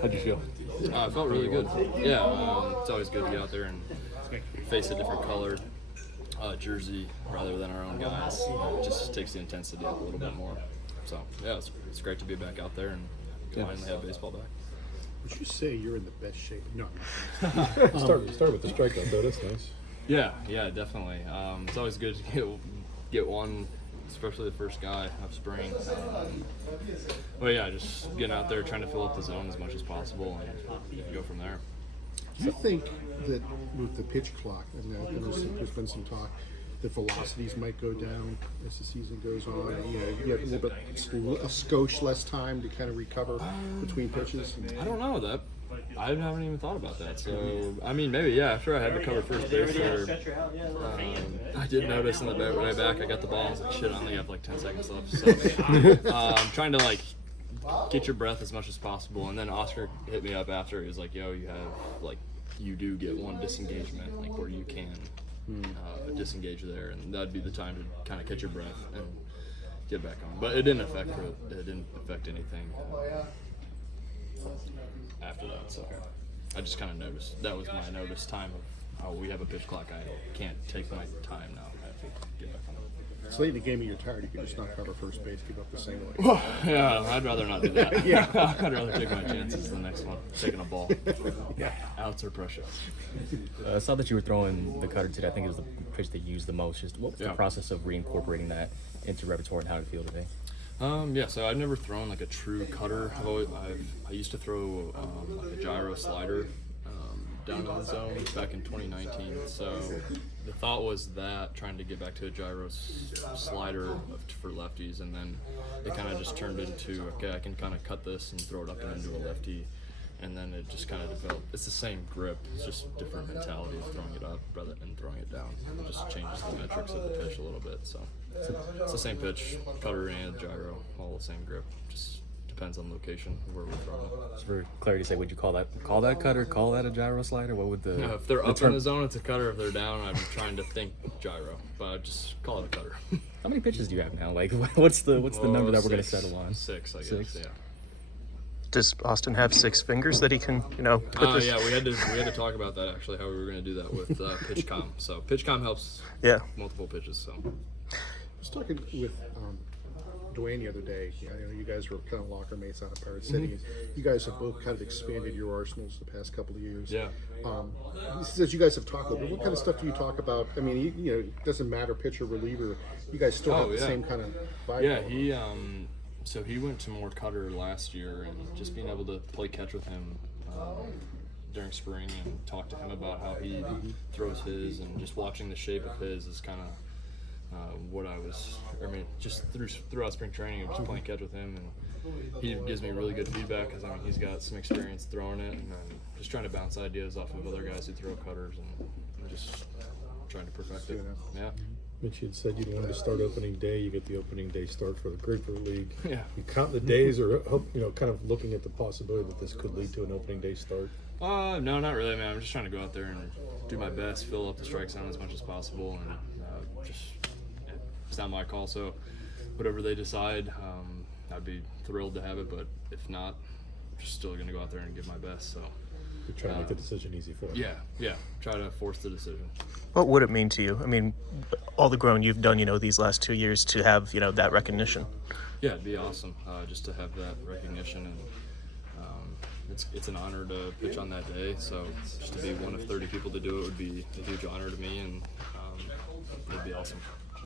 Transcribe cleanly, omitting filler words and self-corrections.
How'd you feel? I felt really good. Yeah, it's always good to get out there and face a different color jersey rather than our own guys. It just takes the intensity up a little bit more. So, yeah, it's great to be back out there and finally have baseball back. Would you say you're in the best shape? No. Start with the strikeout, though. That's nice. Yeah, definitely. It's always good to get one, especially the first guy of spring. But yeah, just getting out there, trying to fill up the zone as much as possible, and go from there. Do you think that with the pitch clock, and there's been some talk, that velocities might go down as the season goes on? You have a little bit, a skosh less time to kind of recover between pitches. I don't know that. I haven't even thought about that. So, I mean, maybe, yeah, after I had to cover first base there, I did notice in the way back I got the ball. I was like, shit, I only have like 10 seconds left. So, trying to like get your breath as much as possible. And then Oscar hit me up after. He was like, yo, you do get one disengagement, like where you can disengage there. And that'd be the time to kind of catch your breath and get back on. But it didn't affect anything after that, so I just kind of noticed. That was my notice time of how we have a pitch clock. I can't take my time now. I have to get back on it. It's late in the game, you're tired. You can just not cover first base, give up the single. Well, yeah, I'd rather not do that. Yeah. I'd rather take my chances the next one, taking a ball. Yeah, outs are precious. I saw that you were throwing the cutter today. I think it was the pitch that you used the most. Just what was the process of reincorporating that into repertoire, and how did it feel today? So I've never thrown like a true cutter. I used to throw like a gyro slider down in the zone back in 2019. So the thought was that trying to get back to a gyro slider for lefties, and then it kind of just turned into, okay, I can kind of cut this and throw it up and into a lefty. And then it just kind of developed. It's the same grip, it's just different mentality of throwing it up rather than throwing it down. It just changes the metrics of the pitch a little bit. So it's the same pitch, cutter and gyro, all the same grip. Just depends on location where we're throwing it. Just for clarity's sake, would you call that cutter? Call that a gyro slider? What would the? No, if they're up in the zone, it's a cutter. If they're down, I'm trying to think gyro, but I'd just call it a cutter. How many pitches do you have now? Like, what's the number that we're going to settle on? 6, I guess. 6? Yeah. Does Austin have 6 fingers that he can, put this? Yeah, we had to talk about that actually, how we were going to do that with PitchCom. So PitchCom helps multiple pitches. So I was talking with Dwayne the other day. You guys were kind of locker mates out of Pirate City. You guys have both kind of expanded your arsenals the past couple of years. Yeah. He says you guys have talked a little bit. What kind of stuff do you talk about? I mean, it doesn't matter pitcher, reliever. You guys still have the same kind of vibe. Yeah, so he went to more cutter last year, and just being able to play catch with him during spring and talk to him about how he throws his, and just watching the shape of his is kind of just throughout spring training, just playing catch with him, and he gives me really good feedback because he's got some experience throwing it, and just trying to bounce ideas off of other guys who throw cutters and just trying to perfect it. Yeah. Mitch, you had said you wanted to start opening day. You get the opening day start for the Grapefruit League. Yeah. You count the days, or kind of looking at the possibility that this could lead to an opening day start. No, not really, man. I'm just trying to go out there and do my best, fill up the strike zone as much as possible, and it's not my call. So whatever they decide, I'd be thrilled to have it. But if not, I'm just still going to go out there and give my best. So. You're trying to make the decision easy for them. Yeah. Try to force the decision. What would it mean to you? I mean, all the growing you've done, these last 2 years, to have, that recognition. Yeah, it'd be awesome just to have that recognition, and it's an honor to pitch on that day. So just to be one of 30 people to do it would be a huge honor to me, and it'd be awesome.